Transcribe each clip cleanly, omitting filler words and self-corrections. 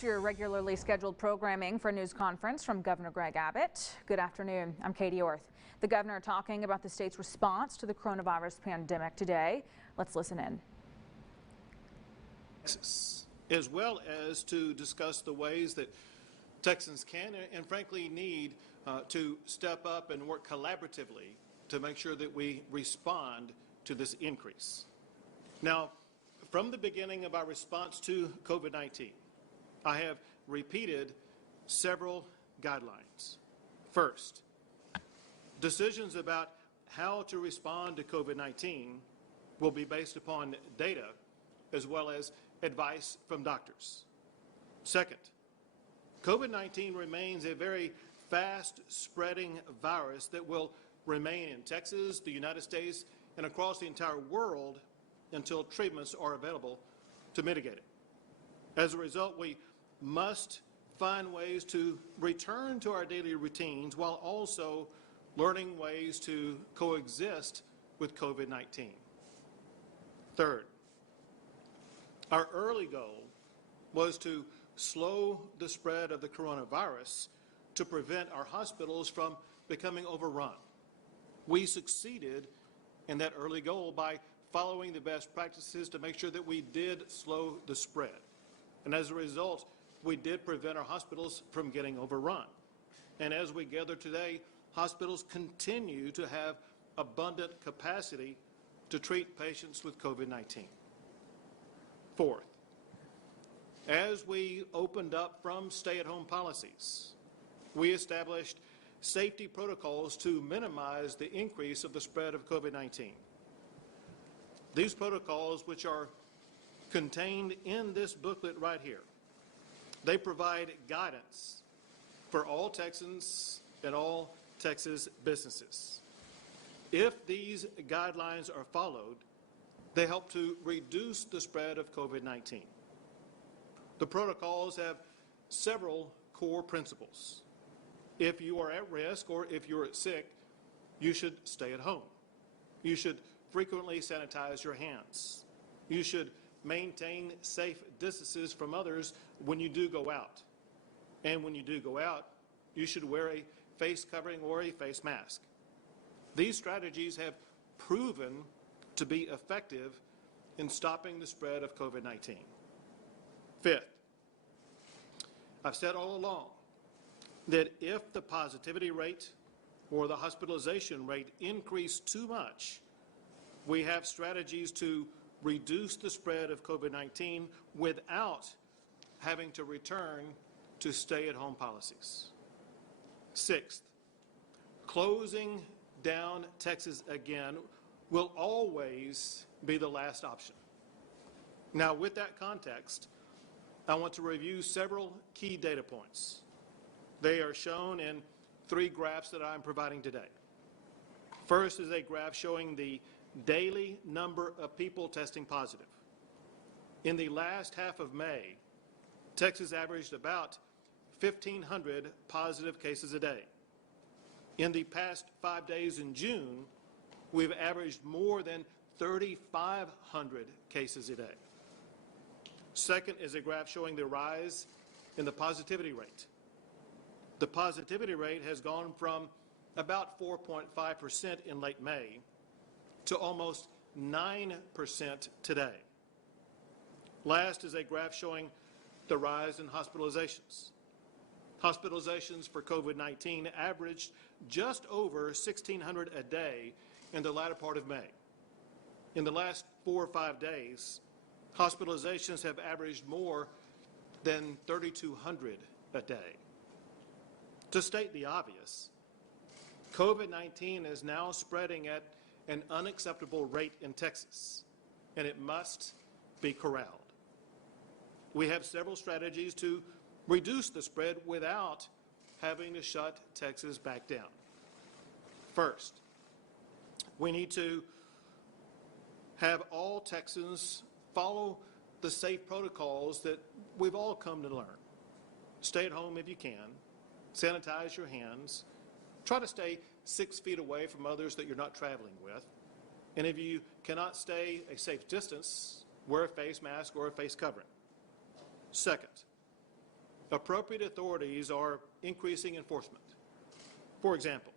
Your regularly scheduled programming for a news conference from Governor Greg Abbott. Good afternoon. I'm Katie Orth. The governor talking about the state's response to the coronavirus pandemic today. Let's listen in. As well as to discuss the ways that Texans can and frankly need to step up and work collaboratively to make sure that we respond to this increase. Now, from the beginning of our response to COVID-19, I have repeated several guidelines. First, decisions about how to respond to COVID-19 will be based upon data as well as advice from doctors. Second, COVID-19 remains a very fast-spreading virus that will remain in Texas, the United States, and across the entire world until treatments are available to mitigate it. As a result, we must find ways to return to our daily routines while also learning ways to coexist with COVID-19. Third, our early goal was to slow the spread of the coronavirus to prevent our hospitals from becoming overrun. We succeeded in that early goal by following the best practices to make sure that we did slow the spread. And as a result, we did prevent our hospitals from getting overrun. And as we gather today, hospitals continue to have abundant capacity to treat patients with COVID-19. Fourth, as we opened up from stay-at-home policies, we established safety protocols to minimize the increase of the spread of COVID-19. These protocols, which are contained in this booklet right here, they provide guidance for all Texans and all Texas businesses. If these guidelines are followed, they help to reduce the spread of COVID-19. The protocols have several core principles. If you are at risk or if you're sick, you should stay at home. You should frequently sanitize your hands. You should maintain safe distances from others when you do go out. And when you do go out, you should wear a face covering or a face mask. These strategies have proven to be effective in stopping the spread of COVID-19. Fifth, I've said all along that if the positivity rate or the hospitalization rate increase too much, we have strategies to reduce the spread of COVID-19 without having to return to stay-at-home policies. Sixth, closing down Texas again will always be the last option. Now, with that context, I want to review several key data points. They are shown in three graphs that I'm providing today. First is a graph showing the daily number of people testing positive. In the last half of May, Texas averaged about 1,500 positive cases a day. In the past 5 days in June, we've averaged more than 3,500 cases a day. Second is a graph showing the rise in the positivity rate. The positivity rate has gone from about 4.5% in late May to almost 9% today. Last is a graph showing the rise in hospitalizations. Hospitalizations for COVID-19 averaged just over 1,600 a day in the latter part of May. In the last 4 or 5 days, hospitalizations have averaged more than 3,200 a day. To state the obvious, COVID-19 is now spreading at an unacceptable rate in Texas, and it must be corralled. We have several strategies to reduce the spread without having to shut Texas back down. First, we need to have all Texans follow the safe protocols that we've all come to learn. Stay at home if you can, sanitize your hands, try to stay 6 feet away from others that you're not traveling with, and if you cannot stay a safe distance, wear a face mask or a face covering. Second, appropriate authorities are increasing enforcement. For example,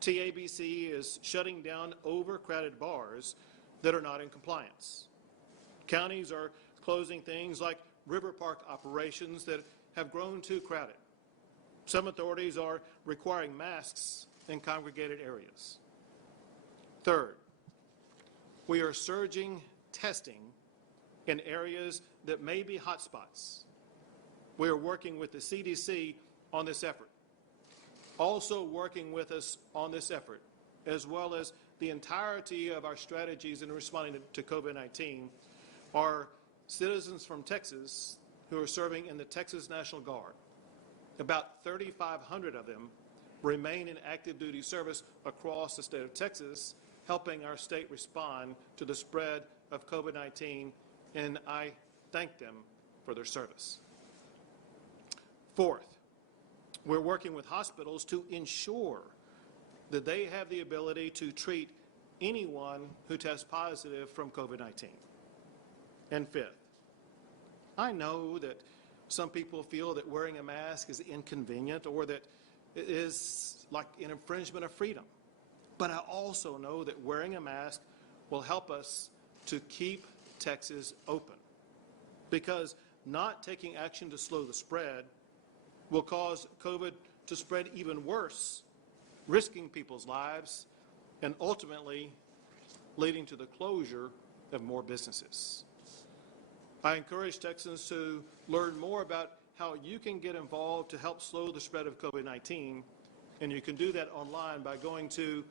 TABC is shutting down overcrowded bars that are not in compliance. Counties are closing things like river park operations that have grown too crowded. Some authorities are requiring masks in congregated areas. Third, we are surging testing in areas that may be hotspots. We are working with the CDC on this effort. Also working with us on this effort, as well as the entirety of our strategies in responding to COVID-19, are citizens from Texas who are serving in the Texas National Guard. About 3,500 of them remain in active duty service across the state of Texas, helping our state respond to the spread of COVID-19, and I thank them for their service. Fourth, we're working with hospitals to ensure that they have the ability to treat anyone who tests positive from COVID-19. And fifth, I know that some people feel that wearing a mask is inconvenient or that it is like an infringement of freedom. But I also know that wearing a mask will help us to keep Texas open, because not taking action to slow the spread will cause COVID to spread even worse, risking people's lives and ultimately leading to the closure of more businesses. I encourage Texans to learn more about how you can get involved to help slow the spread of COVID-19, and you can do that online by going to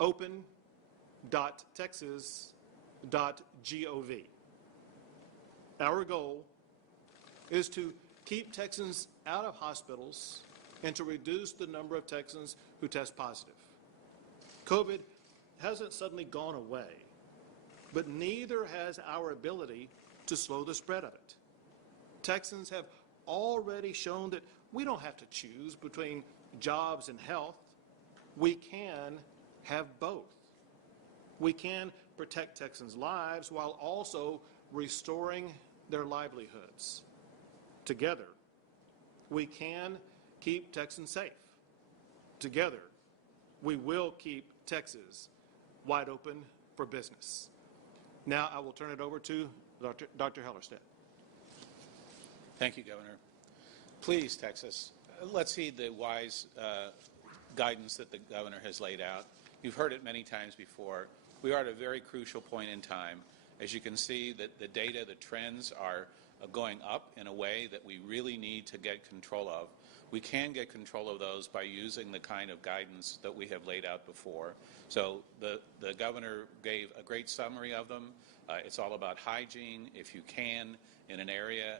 open.texas.gov. Our goal is to keep Texans out of hospitals and to reduce the number of Texans who test positive. COVID hasn't suddenly gone away, but neither has our ability to slow the spread of it. Texans have already shown that we don't have to choose between jobs and health. We can have both. We can protect Texans' lives while also restoring their livelihoods. Together, we can keep Texans safe. Together, we will keep Texas wide open for business. Now I will turn it over to Dr. Hellerstedt. Thank you, Governor. Please, Texas, let's heed the wise guidance that the Governor has laid out. You've heard it many times before. We are at a very crucial point in time. As you can see, that the data, the trends are going up in a way that we really need to get control of. We can get control of those by using the kind of guidance that we have laid out before. So the Governor gave a great summary of them. It's all about hygiene. If you can, in an area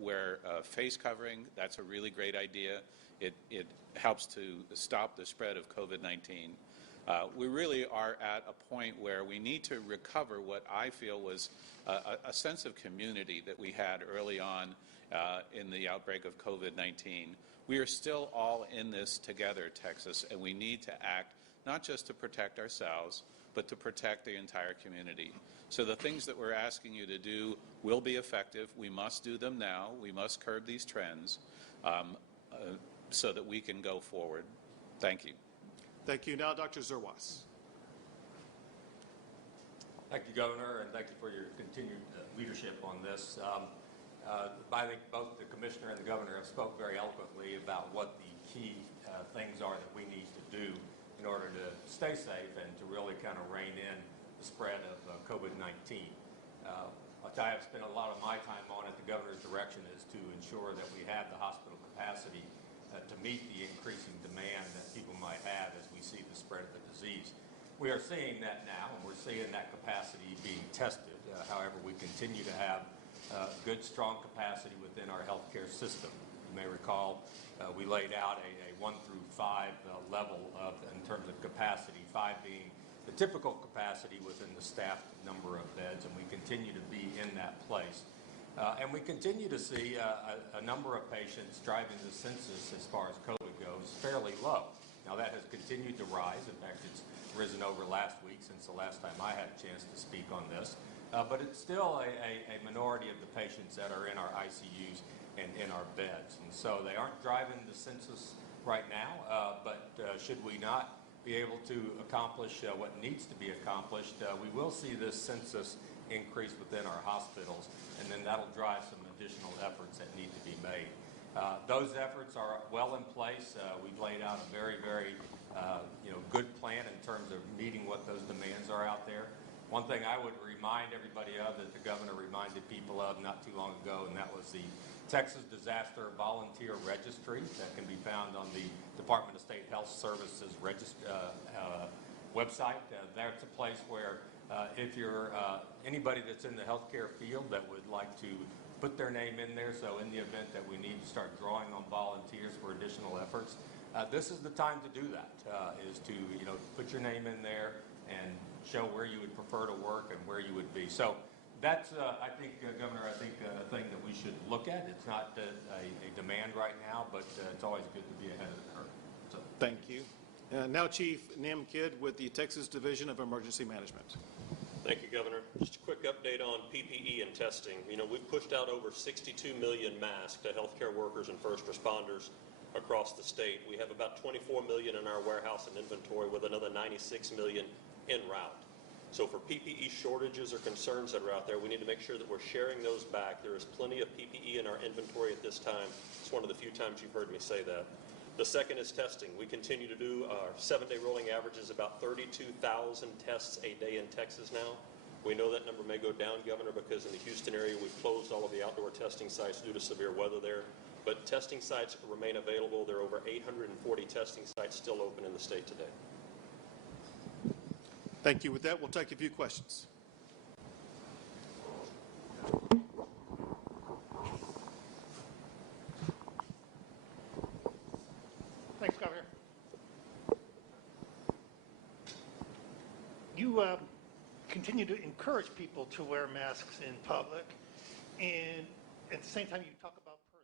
where face covering, that's a really great idea. It helps to stop the spread of COVID-19. We really are at a point where we need to recover what I feel was a sense of community that we had early on in the outbreak of COVID-19. We are still all in this together, Texas, and we need to act not just to protect ourselves, but to protect the entire community. So the things that we're asking you to do will be effective. We must do them now. We must curb these trends so that we can go forward. Thank you. Thank you. Now, Dr. Zerwas. Thank you, Governor, and thank you for your continued leadership on this. I think both the Commissioner and the Governor have spoke very eloquently about what the key things are that we need to do in order to stay safe and to really kind of rein in the spread of COVID-19. What I have spent a lot of my time on at the Governor's direction is to ensure that we have the hospital capacity to meet the increasing demand that people might have as we see the spread of the disease. We are seeing that now, and we're seeing that capacity being tested. However, we continue to have good, strong capacity within our healthcare system. You may recall we laid out a 1 through 5 level in terms of capacity, 5 being the typical capacity within the staffed number of beds, and we continue to be in that place. And we continue to see a number of patients driving the census as far as COVID goes fairly low. Now that has continued to rise. In fact, it's risen over last week since the last time I had a chance to speak on this. But it's still a minority of the patients that are in our ICUs and in our beds. And so they aren't driving the census right now, but should we not be able to accomplish what needs to be accomplished, we will see this census increase within our hospitals, and then that'll drive some additional efforts that need to be made. Those efforts are well in place. We've laid out a very, very good plan in terms of meeting what those demands are out there. One thing I would remind everybody of that the governor reminded people of not too long ago, and that was the Texas Disaster Volunteer Registry that can be found on the Department of State Health Services website. That's a place where if you're anybody that's in the healthcare field that would like to put their name in there, so in the event that we need to start drawing on volunteers for additional efforts, this is the time to do that, is to put your name in there and show where you would prefer to work and where you would be. So that's, I think, Governor, a thing that we should look at. It's not a demand right now, but it's always good to be ahead of the curve. So, thank you. Now Chief Nim Kidd with the Texas Division of Emergency Management. Thank you, Governor. Just a quick update on PPE and testing. We've pushed out over 62 million masks to healthcare workers and first responders across the state. We have about 24 million in our warehouse and inventory, with another 96 million en route. So for PPE shortages or concerns that are out there, we need to make sure that we're sharing those back. There is plenty of PPE in our inventory at this time. It's one of the few times you've heard me say that. The second is testing. We continue to do our 7-day rolling averages, about 32,000 tests a day in Texas now. We know that number may go down, Governor, because in the Houston area we've closed all of the outdoor testing sites due to severe weather there. But testing sites remain available. There are over 840 testing sites still open in the state today. Thank you. With that, we'll take a few questions. Thanks, Governor. You continue to encourage people to wear masks in public, and at the same time you talk about personal.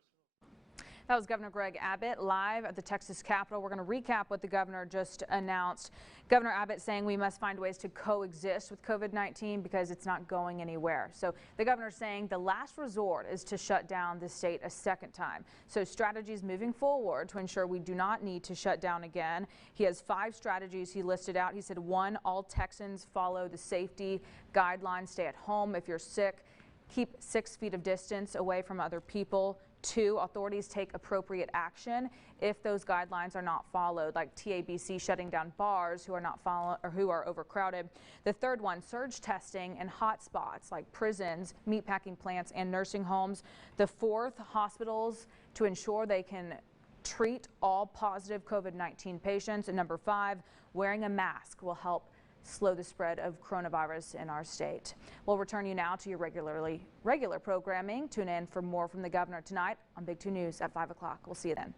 That was Governor Greg Abbott live at the Texas Capitol. We're going to recap what the governor just announced. Governor Abbott saying we must find ways to coexist with COVID-19 because it's not going anywhere. So the governor saying the last resort is to shut down the state a second time. So strategies moving forward to ensure we do not need to shut down again. He has 5 strategies he listed out. He said 1, all Texans follow the safety guidelines, stay at home if you're sick, keep 6 feet of distance away from other people. 2, authorities take appropriate action if those guidelines are not followed, like TABC shutting down bars who are overcrowded. The 3rd one, surge testing in hot spots like prisons, meatpacking plants, and nursing homes. The 4th, hospitals to ensure they can treat all positive COVID-19 patients. And number 5, wearing a mask will help slow the spread of coronavirus in our state. We'll return you now to your regular programming. Tune in for more from the governor tonight on Big 2 News at 5 o'clock. We'll see you then.